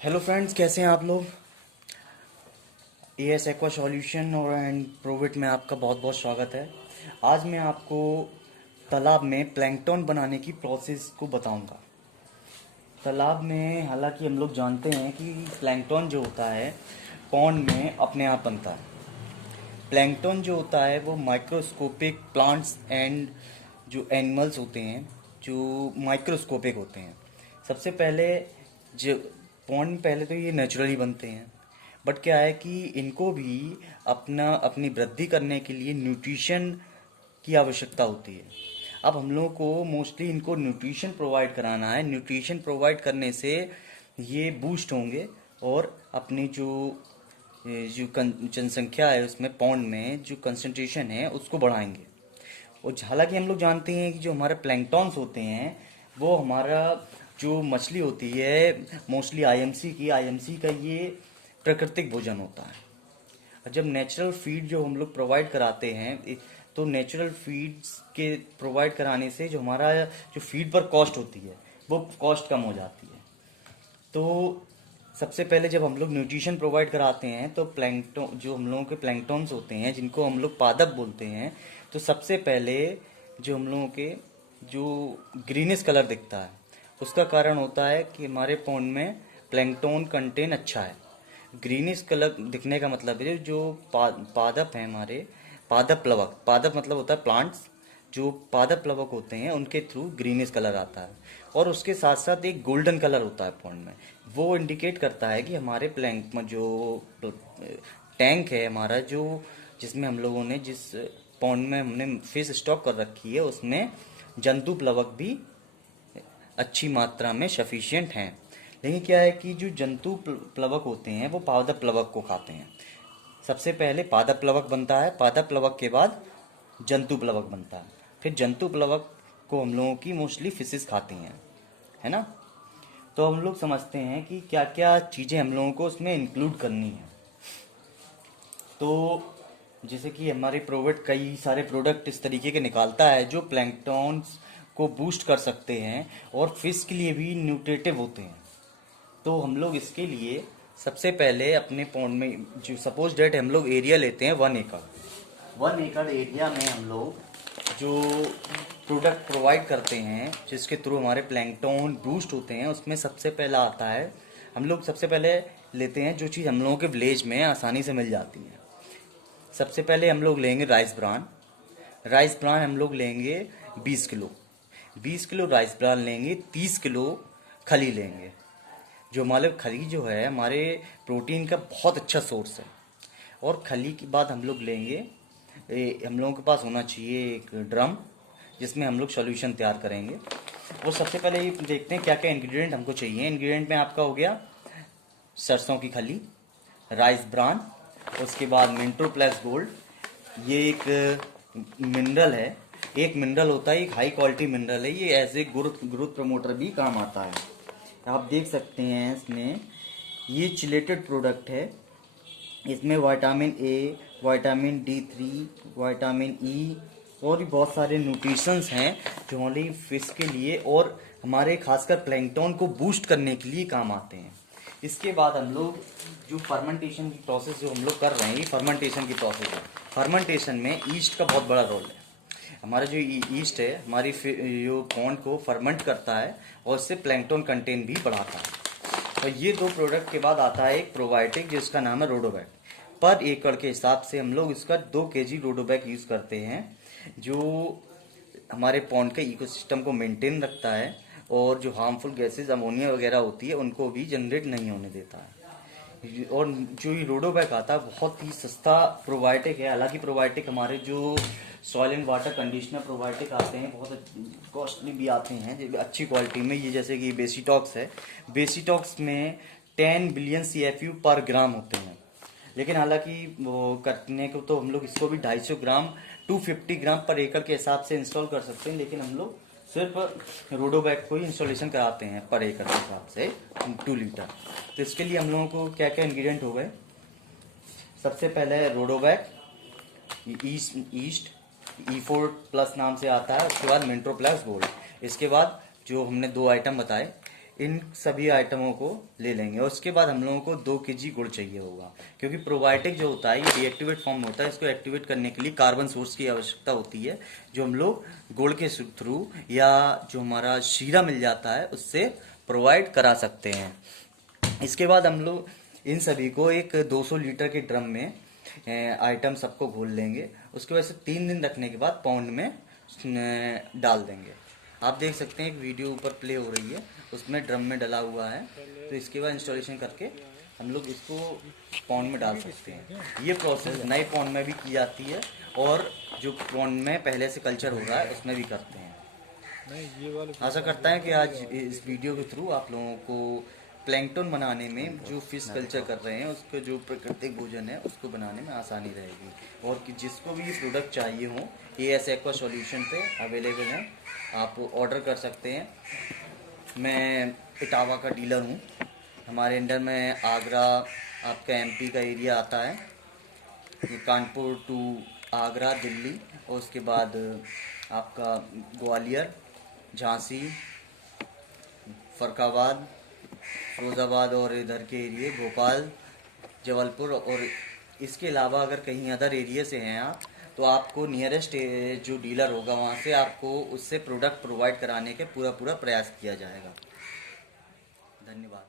Hello friends, कैसे हैं आप लोग। एएस एक्वा सॉल्यूशन और एंड प्रोविट में आपका बहुत बहुत स्वागत है। आज मैं आपको तालाब में प्लैंकटन बनाने की प्रोसेस को बताऊंगा। तालाब में हालांकि हम लोग जानते हैं कि प्लैंकटन जो होता है पॉन्ड में अपने आप बनता है। प्लैंकटन जो होता है वो माइक्रोस्कोपिक प्लांट्स एंड जो एनिमल्स होते हैं जो माइक्रोस्कोपिक होते हैं। सबसे पहले जो पॉन्ड पहले तो ये नेचुरली बनते हैं, बट क्या है कि इनको भी अपनी वृद्धि करने के लिए न्यूट्रिशन की आवश्यकता होती है। अब हम लोगों को मोस्टली इनको न्यूट्रिशन प्रोवाइड कराना है। न्यूट्रिशन प्रोवाइड करने से ये बूस्ट होंगे और अपनी जनसंख्या है उसमें पौंड में जो कंसंट्रेशन है उसको बढ़ाएंगे। और हालांकि हम लोग जानते हैं कि जो हमारे प्लैंकटॉन्स होते हैं वो हमारा जो मछली होती है मोस्टली आईएमसी का ये प्राकृतिक भोजन होता है। और जब नेचुरल फीड जो हम लोग प्रोवाइड कराते हैं तो नेचुरल फीड्स के प्रोवाइड कराने से जो हमारा जो फीड पर कॉस्ट होती है वो कॉस्ट कम हो जाती है। तो सबसे पहले जब हम लोग न्यूट्रिशन प्रोवाइड कराते हैं तो प्लैंकटन जो हम लोगों के प्लैंकटन्स होते हैं जिनको हम लोग पादप बोलते हैं, तो सबसे पहले जो हम लोगों के जो ग्रीनिश कलर दिखता है उसका कारण होता है कि हमारे पॉन्ड में प्लैंकटन कंटेंट अच्छा है। ग्रीनिश कलर दिखने का मतलब है जो पादप हैं हमारे, पादप प्लवक, पादप मतलब होता है प्लांट्स, जो पादप प्लवक होते हैं उनके थ्रू ग्रीनिश कलर आता है। और उसके साथ साथ एक गोल्डन कलर होता है पॉन्ड में, वो इंडिकेट करता है कि हमारे प्लैंक में जो टैंक है हमारा जो जिसमें हम लोगों ने जिस पॉन्ड में हमने फिश स्टॉक कर रखी है उसमें जंतु प्लवक भी अच्छी मात्रा में सफिशिएंट हैं। लेकिन क्या है कि जो जंतु प्लवक होते हैं वो पादप प्लवक को खाते हैं। सबसे पहले पादप प्लवक बनता है, पादप प्लवक के बाद जंतु प्लवक बनता है, फिर जंतु प्लवक को हम लोगों की मोस्टली फिशेस खाती हैं, है ना। तो हम लोग समझते हैं कि क्या क्या चीज़ें हम लोगों को उसमें इंक्लूड करनी है। तो जैसे कि हमारे प्रोवेट कई सारे प्रोडक्ट इस तरीके के निकालता है जो प्लैंकटॉन्स को बूस्ट कर सकते हैं और फिश के लिए भी न्यूट्रिटिव होते हैं। तो हम लोग इसके लिए सबसे पहले अपने पॉन्ड में जो सपोज डेट हम लोग एरिया लेते हैं 1 एकड़। 1 एकड़ एरिया में हम लोग जो प्रोडक्ट प्रोवाइड करते हैं जिसके थ्रू हमारे प्लैंकटन बूस्ट होते हैं उसमें सबसे पहला आता है, हम लोग सबसे पहले लेते हैं जो चीज़ हम लोगों के विलेज में आसानी से मिल जाती है। सबसे पहले हम लोग लेंगे राइस ब्रान। राइस ब्रान हम लोग लेंगे 20 किलो। 20 किलो राइस ब्रान लेंगे, 30 किलो खली लेंगे। जो हमारे खली जो है हमारे प्रोटीन का बहुत अच्छा सोर्स है। और खली के बाद हम लोग लेंगे हम लोगों के पास होना चाहिए एक ड्रम जिसमें हम लोग सॉल्यूशन तैयार करेंगे। और सबसे पहले ये देखते हैं क्या क्या इंग्रेडिएंट हमको चाहिए। इंग्रेडिएंट में आपका हो गया सरसों की खली, राइस ब्रान, उसके बाद मिंट्रोप्लस गोल्ड, ये एक मिनरल है। एक मिनरल होता है, एक हाई क्वालिटी मिनरल है, ये एज ए ग्रोथ प्रमोटर भी काम आता है। आप देख सकते हैं इसमें ये चिलेटेड प्रोडक्ट है। इसमें vitamin A, vitamin D3, vitamin E और भी बहुत सारे न्यूट्रिशंस हैं जो हमारी फिश के लिए और हमारे खासकर प्लैंकटन को बूस्ट करने के लिए काम आते हैं। इसके बाद हम लोग जो फर्मेंटेशन की प्रोसेस जो हम लोग कर रहे हैं, ये फर्मेंटेशन की प्रोसेस है। फर्मेंटेशन में ईस्ट का बहुत बड़ा रोल है। हमारा जो ईस्ट है हमारी जो पॉन्ड को फर्मेंट करता है और इससे प्लैंकटन कंटेंट भी बढ़ाता है। और ये दो प्रोडक्ट के बाद आता है एक प्रोबायोटिक जिसका नाम है रोडोबैक। पर एकड़ के हिसाब से हम लोग इसका 2 kg रोडोबैक यूज़ करते हैं जो हमारे पॉन्ड के इकोसिस्टम को मेंटेन रखता है और जो हार्मफुल गैसेस अमोनिया वगैरह होती है उनको भी जनरेट नहीं होने देता है। और जो ये रोडोबैक आता है बहुत ही सस्ता प्रोबायोटिक है। हालांकि प्रोबायोटिक हमारे जो soil and water conditioner probiotic आते हैं बहुत कॉस्टली भी आते हैं अच्छी क्वालिटी में। ये जैसे कि बेसीटॉक्स है, बेसीटॉक्स में 10 बिलियन CFU पर ग्राम होते हैं। लेकिन हालांकि वो करने को तो हम लोग इसको भी 250 ग्राम 250 ग्राम पर एकड़ के हिसाब से इंस्टॉल कर सकते हैं, लेकिन हम लोग सिर्फ रोडोबैक को ही इंस्टॉलेशन कराते हैं पर एकड़ के हिसाब से 2 लीटर। तो इसके लिए हम लोगों को क्या क्या इंग्रेडिएंट हो गए। सबसे पहले है रोडोबैक, ईस्ट E4+ नाम से आता है। उसके बाद मिंट्रोप्लस गोल्ड। इसके बाद जो हमने 2 आइटम बताए, इन सभी आइटमों को ले लेंगे और उसके बाद हम लोगों को 2 kg गुड़ चाहिए होगा, क्योंकि प्रोबायोटिक जो होता है ये डीएक्टिवेट फॉर्म होता है। इसको एक्टिवेट करने के लिए कार्बन सोर्स की आवश्यकता होती है, जो हम लोग गुड़ के थ्रू या जो हमारा शीरा मिल जाता है उससे प्रोवाइड करा सकते हैं। इसके बाद हम लोग इन सभी को एक 200 लीटर के ड्रम में आइटम सबको घोल लेंगे। उसके बाद से 3 दिन रखने के बाद पौंड में डाल देंगे। आप देख सकते हैं एक वीडियो ऊपर प्ले हो रही है, उसमें ड्रम में डला हुआ है। तो इसके बाद इंस्टॉलेशन करके हम लोग इसको पौंड में डाल सकते हैं। ये प्रोसेस नए पौंड में भी की जाती है और जो पौंड में पहले से कल्चर हो रहा है उसमें भी करते हैं। आशा करता है कि आज इस वीडियो के थ्रू आप लोगों को प्लैंकटन बनाने में जो फिश कल्चर कर रहे हैं उसको जो प्राकृतिक भोजन है उसको बनाने में आसानी रहेगी। और कि जिसको भी ये प्रोडक्ट चाहिए हो AS एक्वा सॉल्यूशन पे अवेलेबल हैं, आप ऑर्डर कर सकते हैं। मैं इटावा का डीलर हूँ। हमारे अंडर में आगरा आपका MP का एरिया आता है, कानपुर टू आगरा दिल्ली, और उसके बाद आपका ग्वालियर, झांसी, फरखाबाद, फिरोज़ाबाद और इधर के एरिए भोपाल, जबलपुर। और इसके अलावा अगर कहीं अदर एरिया से हैं आप, तो आपको नियरेस्ट जो डीलर होगा वहाँ से आपको उससे प्रोडक्ट प्रोवाइड कराने के पूरा प्रयास किया जाएगा। धन्यवाद।